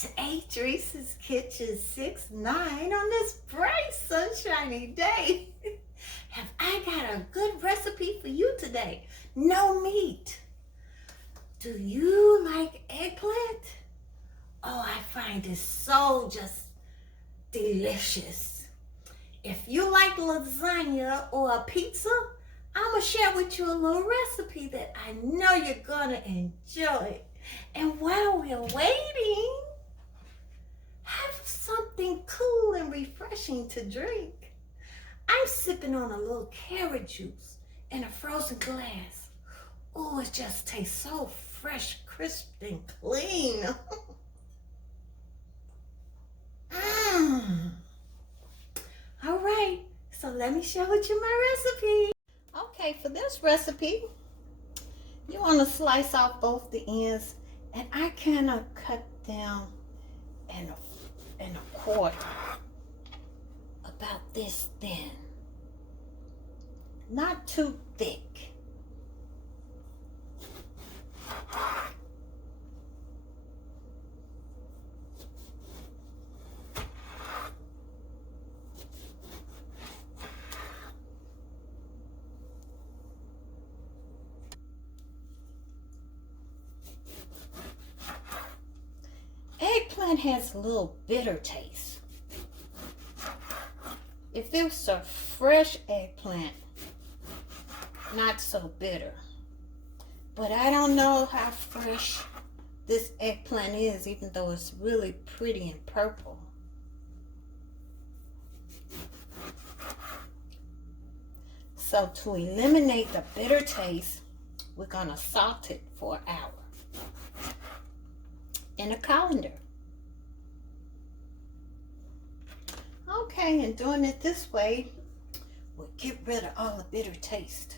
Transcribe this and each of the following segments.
to Teresa's Kitchen 6-9 on this bright sunshiny day. Have I got a good recipe for you today? No meat. Do you like eggplant? Oh, I find it so just delicious. If you like lasagna or a pizza, I'm going to share with you a little recipe that I know you're going to enjoy. And while we're waiting, have something cool and refreshing to drink. I'm sipping on a little carrot juice in a frozen glass. Oh, it just tastes so fresh, crisp, and clean. All right, so let me share with you my recipe. Okay, for this recipe, you want to slice off both the ends, and I kind of cut down in a quarter, about this thin, not too thick. Eggplant has a little bitter taste. If it's a fresh eggplant, not so bitter. But I don't know how fresh this eggplant is, even though it's really pretty and purple. So to eliminate the bitter taste, we're gonna salt it for an hour in a colander. Okay, and doing it this way will get rid of all the bitter taste.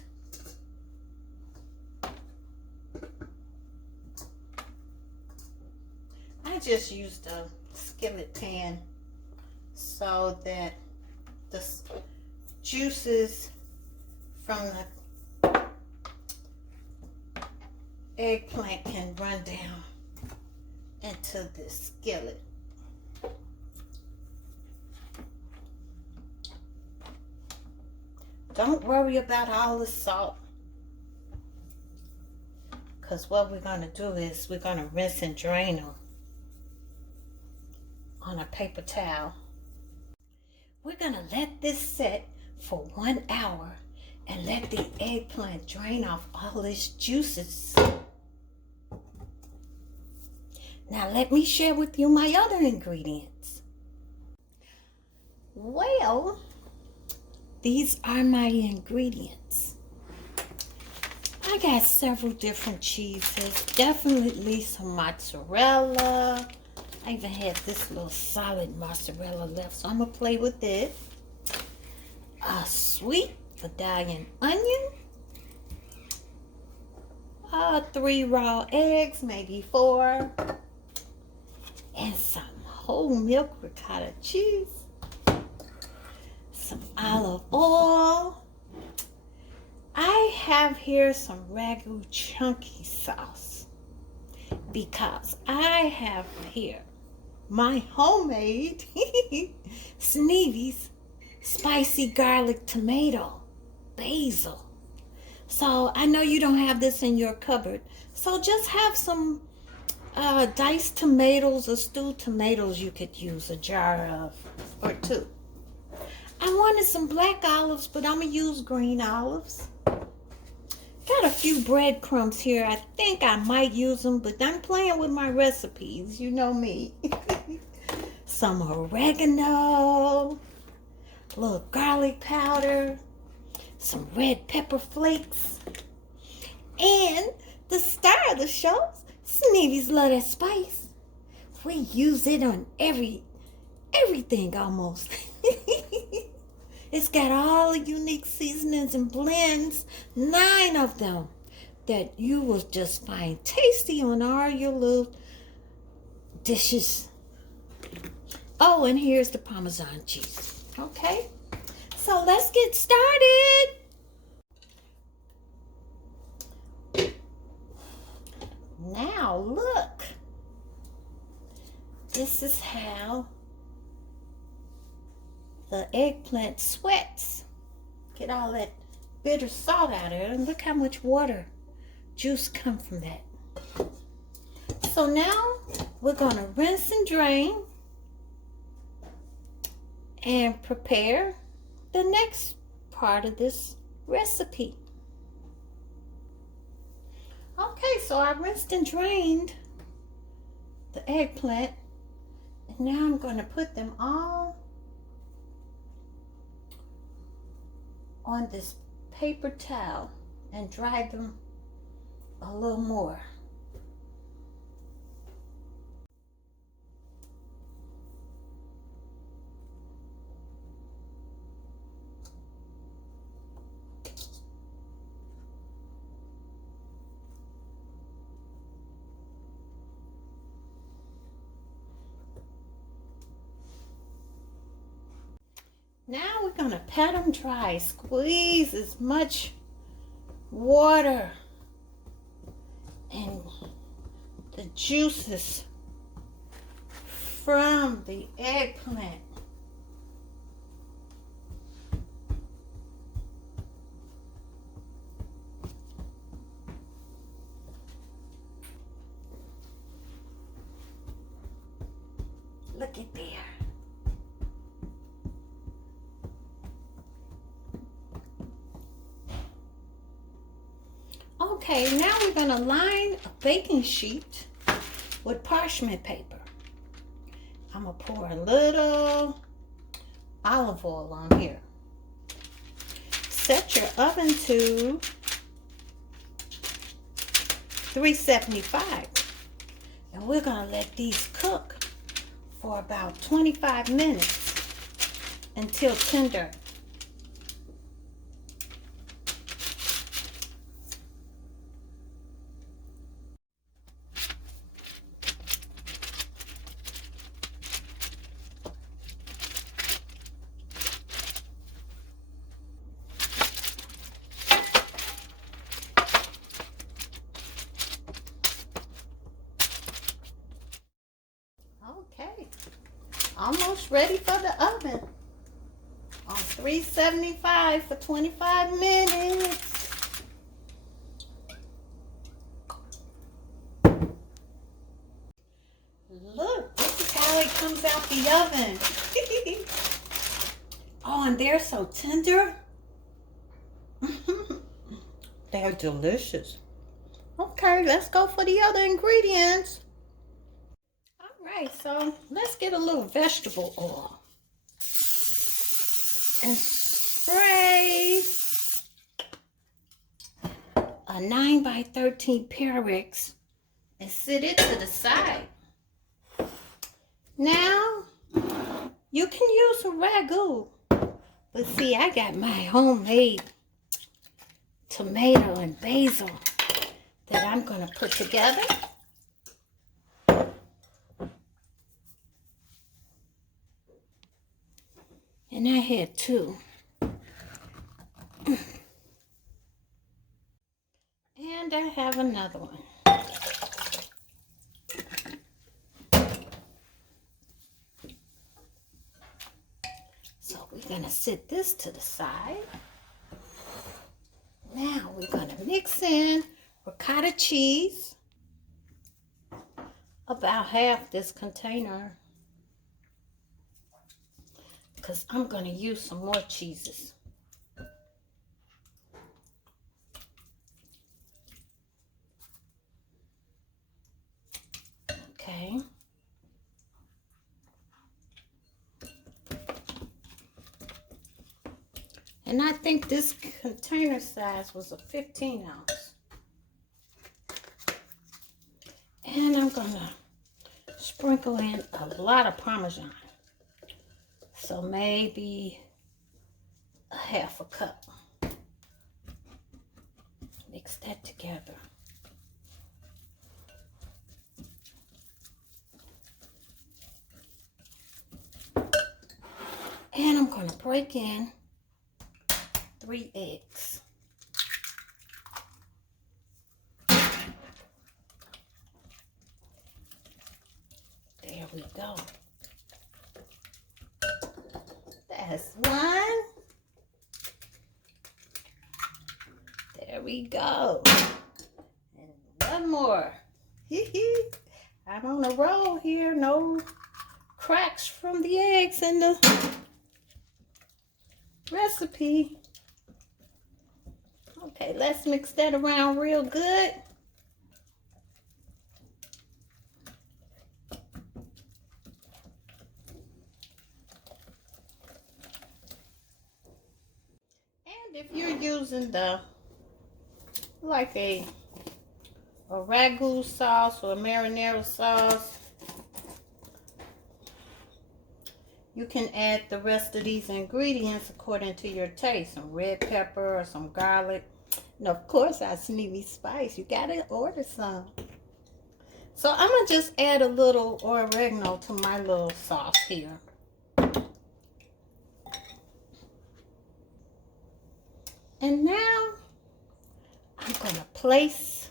I just used a skillet pan so that the juices from the eggplant can run down into this skillet. Don't worry about all the salt, because what we're going to do is we're going to rinse and drain them on a paper towel. We're going to let this set for 1 hour and let the eggplant drain off all its juices. Now let me share with you my other ingredients. Well, these are my ingredients. I got several different cheeses, definitely some mozzarella. I even had this little solid mozzarella left, so I'm gonna play with it. A sweet Vidalia onion, 3 raw eggs, maybe 4, and some whole milk ricotta cheese, some olive oil. I have here some Ragu chunky sauce because I have here my homemade Sneevy's spicy garlic tomato basil. So I know you don't have this in your cupboard, so just have some diced tomatoes or stewed tomatoes you could use a jar of or 2. I wanted some black olives, but I'm gonna use green olives. Got a few breadcrumbs here. I think I might use them, but I'm playing with my recipes. You know me. Some oregano, a little garlic powder, some red pepper flakes, and the star of the show, Sneevy Love That Spice. We use it on everything almost. It's got all the unique seasonings and blends, 9 of them, that you will just find tasty on all your little dishes. Oh, and here's the parmesan cheese. Okay, so let's get started. Now look, This is how the eggplant sweats. Get all that bitter salt out of it, and look how much water juice come from that. So now we're going to rinse and drain and prepare the next part of this recipe. Okay, so I rinsed and drained the eggplant, and now I'm going to put them all on this paper towel and dry them a little more. Now we're going to pat them dry. Squeeze as much water and the juices from the eggplant. Look at there. Okay, now we're going to line a baking sheet with parchment paper. I'm going to pour a little olive oil on here. Set your oven to 375. And we're going to let these cook for about 25 minutes until tender. Okay, almost ready for the oven on 375 for 25 minutes. Look, this is how it comes out the oven. Oh, and they're so tender. They're delicious. Okay, let's go for the other ingredients. Alright, so let's get a little vegetable oil and spray a 9x13 pyrex and set it to the side. Now, you can use a ragu, but see, I got my homemade tomato and basil that I'm going to put together. And I had two. And I have another one. So we're going to set this to the side. Now we're going to mix in ricotta cheese. About half this container, because I'm going to use some more cheeses. Okay. And I think this container size was a 15 ounce. And I'm going to sprinkle in a lot of parmesan. So maybe a half a cup. Mix that together. And I'm going to break in 3 eggs. There we go. That's one. There we go. And one more. I'm on a roll here. No cracks from the eggs in the recipe. Okay, let's mix that around real good. And if you're using like a Ragu sauce or a marinara sauce, you can add the rest of these ingredients according to your taste. Some red pepper or some garlic. And of course, our Sneevy Spice. You gotta order some. So I'm gonna just add a little oregano to my little sauce here. And now I'm gonna place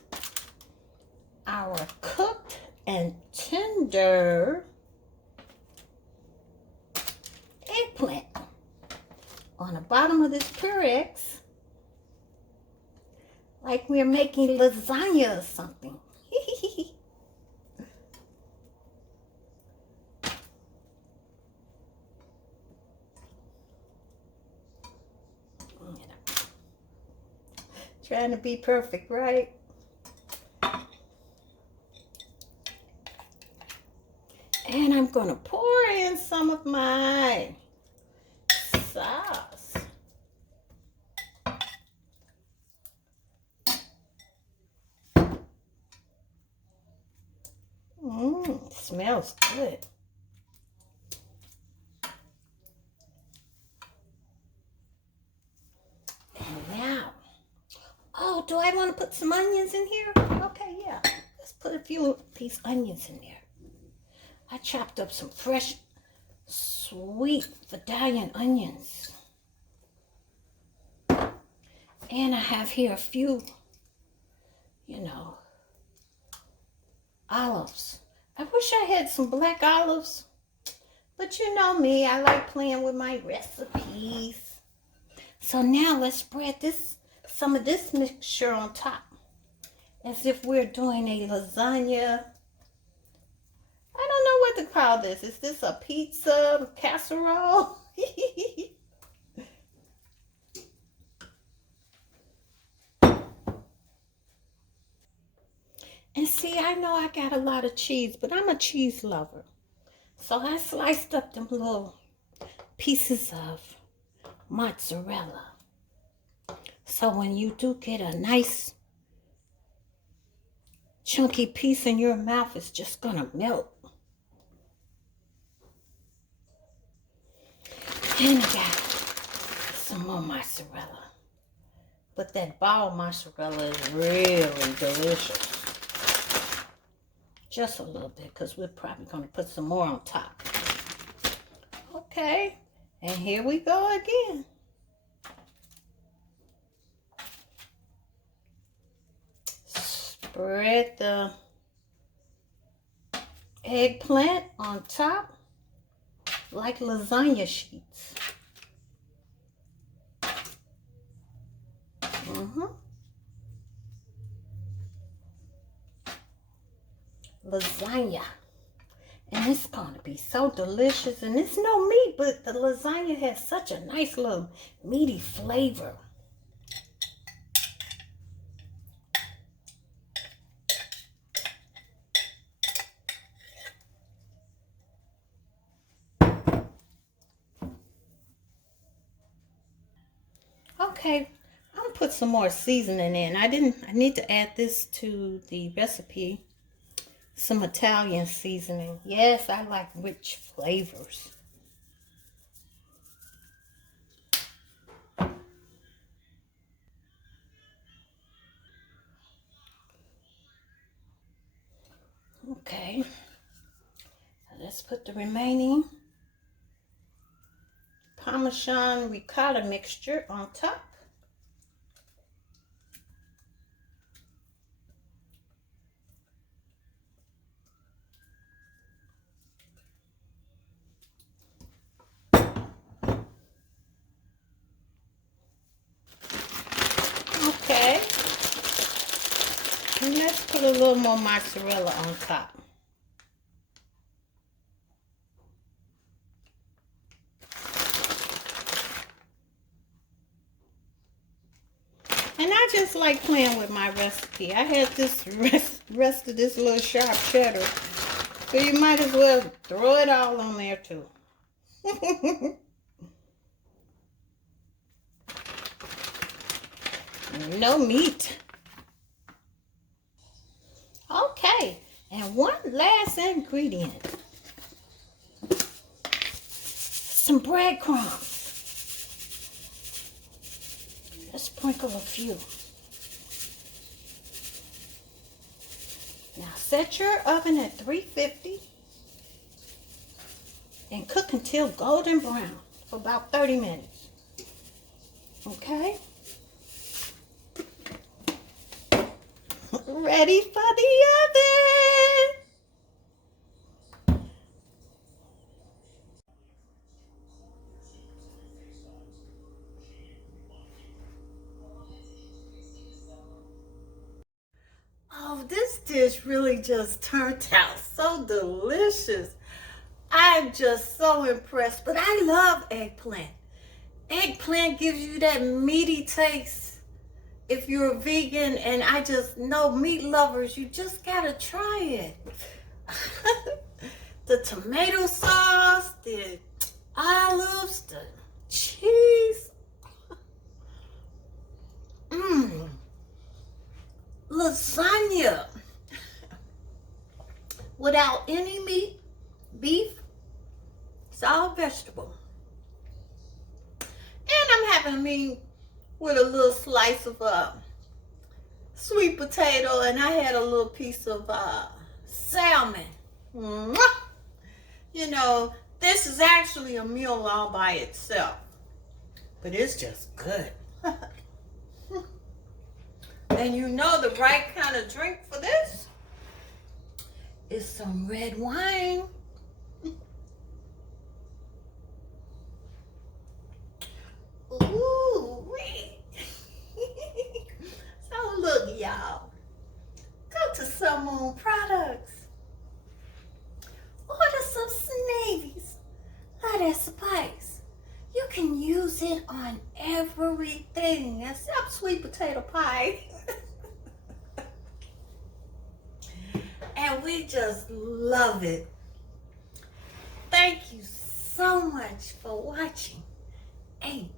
our cooked and tender eggplant on the bottom of this pyrex, like we're making lasagna or something. Trying to be perfect, right? And I'm going to pour in some of my sauce. It smells good. And now, oh, do I want to put some onions in here? Okay, yeah. Let's put a few of these onions in there. I chopped up some fresh, sweet Vidalia onions. And I have here a few, olives. I wish I had some black olives. But you know me, I like playing with my recipes. So now let's spread some of this mixture on top. As if we're doing a lasagna. I don't know what to call this. Is this a pizza casserole? And see, I know I got a lot of cheese, but I'm a cheese lover. So I sliced up them little pieces of mozzarella. So when you do get a nice chunky piece in your mouth, it's just gonna melt. And I got some more mozzarella. But that ball mozzarella is really delicious. Just a little bit, because we're probably going to put some more on top. Okay, and here we go again. Spread the eggplant on top like lasagna sheets. Lasagna. And it's going to be so delicious. And it's no meat, but the lasagna has such a nice little meaty flavor. Okay, I'm gonna put some more seasoning in. I need to add this to the recipe. Some Italian seasoning. Yes, I like rich flavors. Okay, let's put the remaining parmesan ricotta mixture on top. put a little more mozzarella on top. And I just like playing with my recipe. I had this rest of this little sharp cheddar. So you might as well throw it all on there too. No meat. Okay, and one last ingredient. Some breadcrumbs. Let's sprinkle a few. Now set your oven at 350 and cook until golden brown for about 30 minutes. Okay? Ready for the oven. Oh, this dish really just turned out so delicious. I'm just so impressed, but I love eggplant. Eggplant gives you that meaty taste if you're a vegan, and I just know meat lovers, you just gotta try it. The tomato sauce, the olives, the cheese. Lasagna without any meat, beef, it's all vegetable. And I'm having me with a little slice of sweet potato, and I had a little piece of salmon. Mwah! You know, this is actually a meal all by itself, but it's just good. And you know the right kind of drink for this is some red wine. Ooh, so look, y'all. Go to Some Moon Products. Order some Sneevy's Love That Spice. You can use it on everything except sweet potato pie. And we just love it. Thank you so much for watching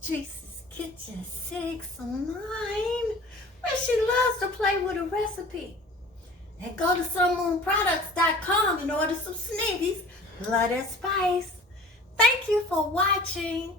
Jesus Kitchen 6 or 9, where she loves to play with a recipe. And go to somemoonproducts.com and order some Sneevy's Love That Spice. Thank you for watching.